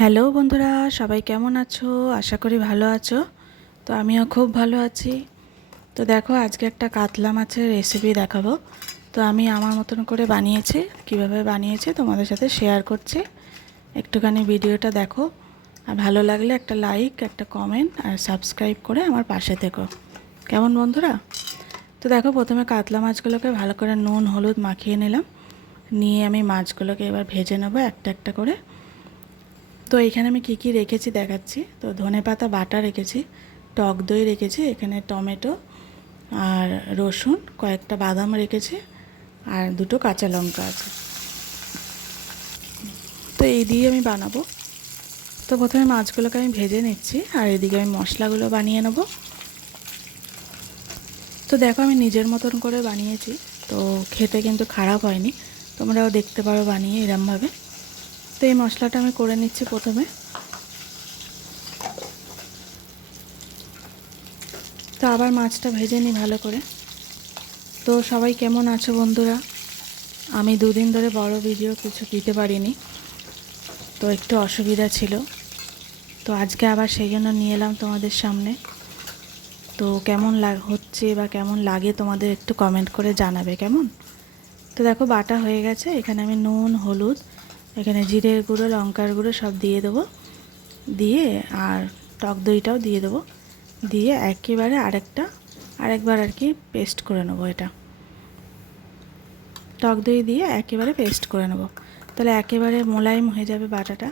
Hello বন্ধুরা, সবাই কেমন আছো? আশা করি ভালো আছো। তো আমিও খুব ভালো আছি। তো দেখো, আজকে একটা কাতলা মাছের রেসিপি দেখাবো। তো আমি আমার মতন করে বানিয়েছি, কিভাবে বানিয়েছি তোমাদের সাথে শেয়ার করছি। একটুখানি ভিডিওটা দেখো, আর ভালো লাগলে একটা লাইক, একটা কমেন্ট আর সাবস্ক্রাইব করে আমার পাশে থেকো। কেমন বন্ধুরা? তো দেখো, প্রথমে কাতলা মাছগুলোকে ভালো করে নুন হলুদ মাখিয়ে নিলাম। নিয়ে আমি মাছগুলোকে এবার ভেজে নেবো একটা একটা করে। তো এখানে আমি কি রেখেছি দেখাচ্ছি। তো ধনেপাতা বাটা রেখেছি, টক দই রেখেছি, এখানে টমেটো আর রসুন, কয়েকটা বাদাম রেখেছি, আর দুটো কাঁচা লঙ্কা আছে। তো এই দিয়ে আমি বানাবো। তো প্রথমে মাছগুলোকে আমি ভেজে নিচ্ছি, আর এদিকে আমি মশলাগুলো বানিয়ে নেব। তো দেখো, আমি নিজের মতন করে বানিয়েছি, তো খেতে কিন্তু খারাপ হয়নি। তোমরাও দেখতে পারো বানিয়ে এরমভাবে। তো এই মশলাটা আমি করে নিচ্ছি প্রথমে। তো আবার মাছটা ভেজে নিই ভালো করে। তো সবাই কেমন আছো বন্ধুরা? আমি দুদিন ধরে বড় ভিডিও কিছু দিতে পারিনি, তো একটু অসুবিধা ছিল। তো আজকে আবার সেই জন্য নিয়ে এলাম তোমাদের সামনে। তো কেমন হচ্ছে বা কেমন লাগে তোমাদের একটু কমেন্ট করে জানাবে কেমন। তো দেখো, বাটা হয়ে গেছে। এখানে আমি নুন হলুদ, এখানে জিরের গুঁড়ো লঙ্কার গুঁড়ো সব দিয়ে দেবো। দিয়ে আর টক দইটাও দিয়ে দেবো। দিয়ে একেবারে আরেকবার আর কি পেস্ট করে নেবো। এটা টক দই দিয়ে একেবারে পেস্ট করে নেব, তাহলে একেবারে মোলায়েম হয়ে যাবে বাটাটা।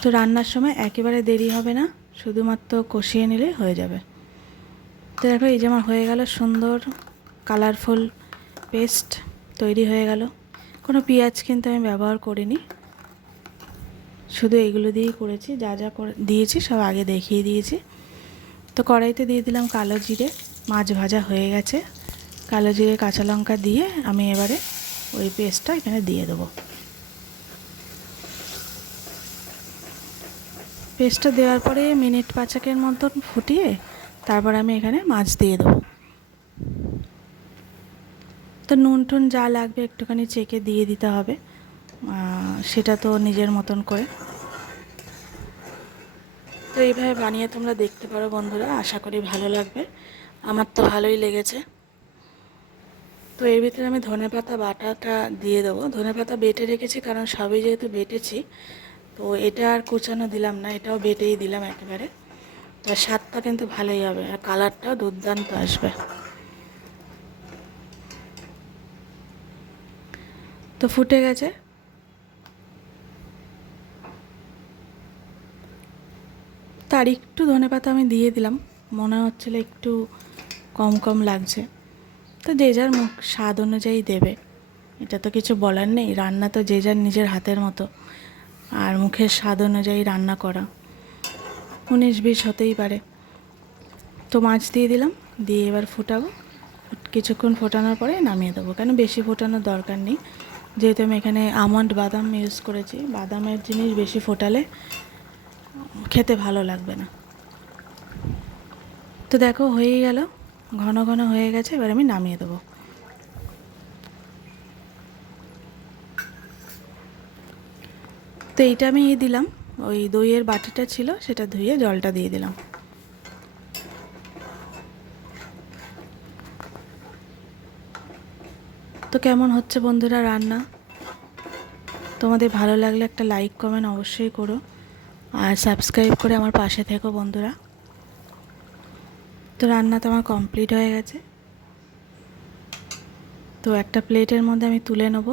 তো রান্নার সময় একেবারে দেরি হবে না, শুধুমাত্র কষিয়ে নিলে হয়ে যাবে। তো দেখো, এই যে আমার হয়ে গেল সুন্দর কালারফুল পেস্ট তৈরি হয়ে গেল। কোনো পেঁয়াজ কিন্তু আমি ব্যবহার করিনি, শুধু এগুলো দিয়েই করেছি। যা যা করে দিয়েছি সব আগে দেখিয়ে দিয়েছি। তো কড়াইতে দিয়ে দিলাম কালো জিরে। মাছ ভাজা হয়ে গেছে। কালো জিরে কাঁচা লঙ্কা দিয়ে আমি এবারে ওই পেস্টটা এখানে দিয়ে দেবো। পেস্টটা দেওয়ার পরে মিনিট 5 মতন ফুটিয়ে তারপর আমি এখানে মাছ দিয়ে দেবো। তো নুন টুন যা লাগবে একটুখানি চেখে দিয়ে দিতে হবে, সেটা তো নিজের মতন করে। তো এইভাবে বানিয়ে তোমরা দেখতে পারো বন্ধুরা, আশা করি ভালো লাগবে। আমার তো ভালোই লেগেছে। তো এর ভিতরে আমি ধনেপাতা বাটাটা দিয়ে দেবো। ধনেপাতা বেটে রেখেছি, কারণ সবই যেহেতু বেটেছি, তো এটা আর কুচানো দিলাম না, এটাও বেটেই দিলাম একেবারে। তো স্বাদটা কিন্তু ভালোই হবে, আর কালারটাও দুর্দান্ত আসবে। তো ফুটে গেছে। তার একটু ধনেপাতা আমি দিয়ে দিলাম, মনে হচ্ছিল একটু কম কম লাগছে। তো যে যার মুখ স্বাদ অনুযায়ী দেবে, এটা তো কিছু বলার নেই। রান্না তো যে যার নিজের হাতের মতো, আর মুখের স্বাদ অনুযায়ী রান্না করা 19-20 হতেই পারে। তো মাছ দিয়ে দিলাম, দিয়ে এবার ফুটাবো। কিছুক্ষণ ফোটানোর পরে নামিয়ে দেবো, কেন বেশি ফোটানোর দরকার নেই। যেহেতু আমি এখানে আমন্ড বাদাম ইউজ করেছি, বাদামের জিনিস বেশি ফোটালে খেতে ভালো লাগবে না। তো দেখো, হয়েই গেল, ঘন ঘন হয়ে গেছে। এবার আমি নামিয়ে দেবো। তো এইটা আমি দিলাম, ওই দইয়ের বাটিটা ছিল সেটা ধুয়ে জলটা দিয়ে দিলাম। তো কেমন হচ্ছে বন্ধুরা রান্না? তোমাদের ভালো লাগলে একটা লাইক কমেন্ট অবশ্যই করো, আর সাবস্ক্রাইব করে আমার পাশে থেকো বন্ধুরা। তো রান্না তো আমার কমপ্লিট হয়ে গেছে। তো একটা প্লেটের মধ্যে আমি তুলে নেব।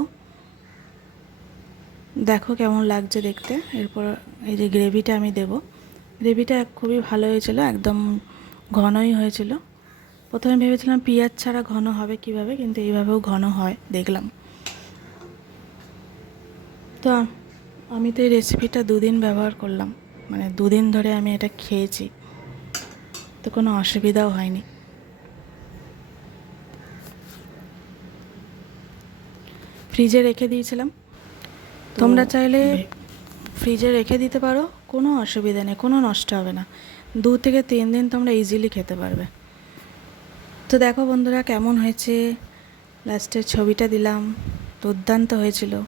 দেখো কেমন লাগছে দেখতে। এরপর এই যে গ্রেভিটা আমি দেব। গ্রেভিটা খুবই ভালো হয়েছিল, একদম ঘনই হয়েছিল। প্রথমে ভেবেছিলাম পেঁয়াজ ছাড়া ঘন হবে কিভাবে, কিন্তু এইভাবেও ঘন হয় দেখলাম। তো আমি তো এই রেসিপিটা 2 দিন ব্যবহার করলাম, মানে 2 দিন ধরে আমি এটা খেয়েছি, তো কোনো অসুবিধাও হয়নি। ফ্রিজে রেখে দিয়েছিলাম। তোমরা চাইলে ফ্রিজে রেখে দিতে পারো, কোনো অসুবিধা নেই, কোনো নষ্ট হবে না। 2 থেকে 3 দিন তোমরা ইজিলি খেতে পারবে। তো দেখো বন্ধুরা কেমন হয়েছে, লাস্টের ছবিটা দিলাম, দুর্দান্ত হয়েছিল।